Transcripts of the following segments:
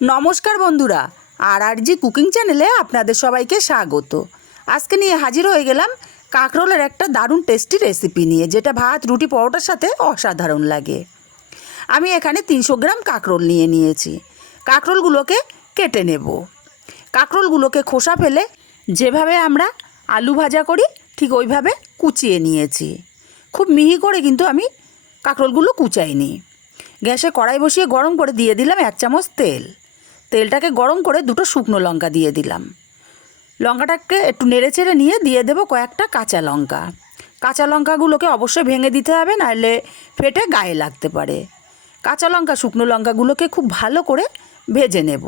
নমস্কার বন্ধুরা আর আর জি কুকিং চ্যানেলে আপনাদের সবাইকে স্বাগত। আজকে নিয়ে হাজির হয়ে গেলাম কাঁকরোলের একটা দারুণ টেস্টি রেসিপি নিয়ে, যেটা ভাত, রুটি, পরোটার সাথে অসাধারণ লাগে। আমি এখানে তিনশো গ্রাম কাঁকরোল নিয়ে নিয়েছি। কাঁকরোলগুলোকে কেটে নেব। কাঁকরোলগুলোকে খোসা ফেলে যেভাবে আমরা আলু ভাজা করি, ঠিক ওইভাবে কুচিয়ে নিয়েছি। খুব মিহি করে কিন্তু আমি কাঁকরোলগুলো কুচাইনি। গ্যাসে কড়াই বসিয়ে গরম করে দিয়ে দিলাম এক চামচ তেল। তেলটাকে গরম করে দুটো শুকনো লঙ্কা দিয়ে দিলাম। লঙ্কাটাকে একটু নেড়ে চেড়ে নিয়ে দিয়ে দেবো কয়েকটা কাঁচা লঙ্কা। কাঁচা লঙ্কাগুলোকে অবশ্যই ভেঙে দিতে হবে, নাহলে ফেটে গায়ে লাগতে পারে। কাঁচা লঙ্কা, শুকনো লঙ্কাগুলোকে খুব ভালো করে ভেজে নেব।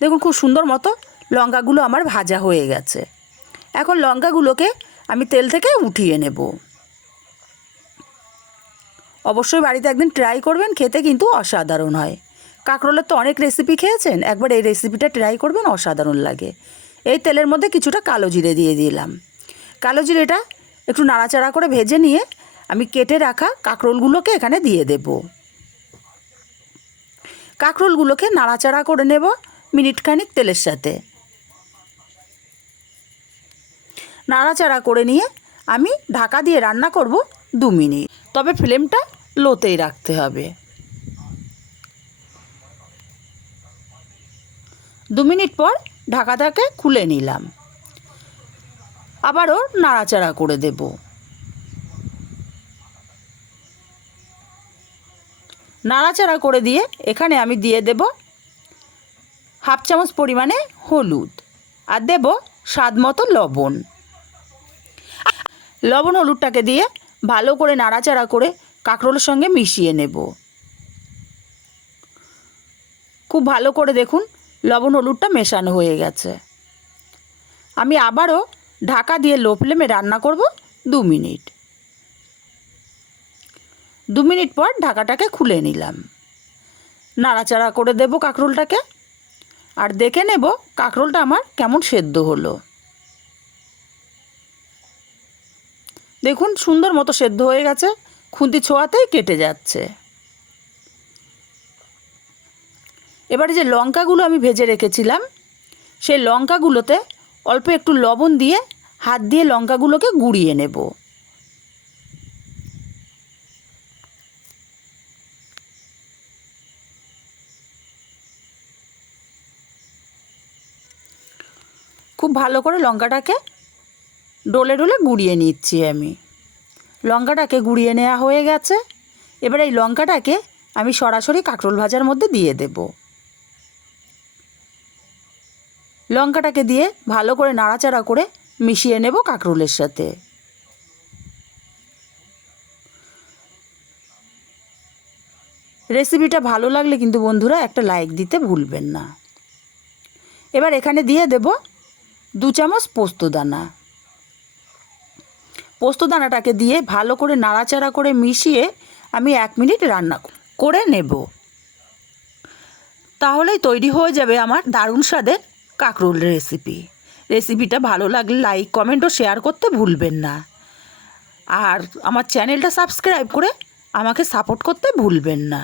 দেখুন খুব সুন্দর মতো লঙ্কাগুলো আমার ভাজা হয়ে গেছে। এখন লঙ্কাগুলোকে আমি তেল থেকে উঠিয়ে নেব। অবশ্যই বাড়িতে একদিন ট্রাই করবেন, খেতে কিন্তু অসাধারণ হয়। কাঁকরোলের তো অনেক রেসিপি খেয়েছেন। একবার এই রেসিপিটা ট্রাই করবেন, অসাধারণ লাগে। এই তেলের মধ্যে কিছুটা কালো জিরে দিয়ে দিলাম। কালো জিরেটা একটু নাড়াচাড়া করে ভেজে নিয়ে আমি কেটে রাখা কাঁকরোলগুলোকে এখানে দিয়ে দেব। কাঁকরোলগুলোকে নাড়াচাড়া করে নেব মিনিটখানিক তেলের সাথে। নাড়াচাড়া করে নিয়ে আমি ঢাকা দিয়ে রান্না করব দু মিনিট। তবে ফ্লেমটা লোতেই রাখতে হবে। মিনিট পর ঢাকাটাকে খুলে নিলাম। আবারও নাড়াচাড়া করে দেব। নাড়াচাড়া করে দিয়ে এখানে আমি দিয়ে দেব হাফ চামচ পরিমাণে হলুদ আর দেব স্বাদ মতো লবণ। লবণ হলুদটাকে দিয়ে ভালো করে নাড়াচাড়া করে কাঁকরোলের সঙ্গে মিশিয়ে নেব। খুব ভালো করে দেখুন লবণ হলুদটা মেশানো হয়ে গেছে। আমি আবারও ঢাকা দিয়ে লো ফ্লেমে রান্না করব দু মিনিট। দু মিনিট পর ঢাকাটাকে খুলে নিলাম। নাড়াচাড়া করে দেব কাঁকরোলটাকে আর দেখে নেব কাঁকরোলটা আমার কেমন সেদ্ধ হলো। দেখুন সুন্দর মতো সেদ্ধ হয়ে গেছে, খুন্তি ছোঁয়াতেই কেটে যাচ্ছে। এবারে যে লঙ্কাগুলো আমি ভেজে রেখেছিলাম, সেই লঙ্কাগুলোতে অল্প একটু লবণ দিয়ে হাত দিয়ে লঙ্কাগুলোকে গুঁড়িয়ে নেব। খুব ভালো করে লঙ্কাটাকে ডোলে ডোলে গুঁড়িয়ে নিচ্ছি আমি। লঙ্কাটাকে গুঁড়িয়ে নেওয়া হয়ে গেছে। এবার এই লঙ্কাটাকে আমি সরাসরি কাঁকরোল ভাজার মধ্যে দিয়ে দেব। লঙ্কাটাকে দিয়ে ভালো করে নাড়াচাড়া করে মিশিয়ে নেব কাঁকরোলের সাথে। রেসিপিটা ভালো লাগলে কিন্তু বন্ধুরা একটা লাইক দিতে ভুলবেন না। এবার এখানে দিয়ে দেব দু চামচ পোস্ত দানা। পোস্ত দানাটাকে দিয়ে ভালো করে নাড়াচাড়া করে মিশিয়ে আমি এক মিনিট রান্না করে নেব। তাহলেই তৈরি হয়ে যাবে আমার দারুণ স্বাদের কাঁকরোল রেসিপি রেসিপিটা ভালো লাগলে লাইক কমেন্ট ও শেয়ার করতে ভুলবেন না। আর আমার চ্যানেলটা সাবস্ক্রাইব করে আমাকে সাপোর্ট করতে ভুলবেন না।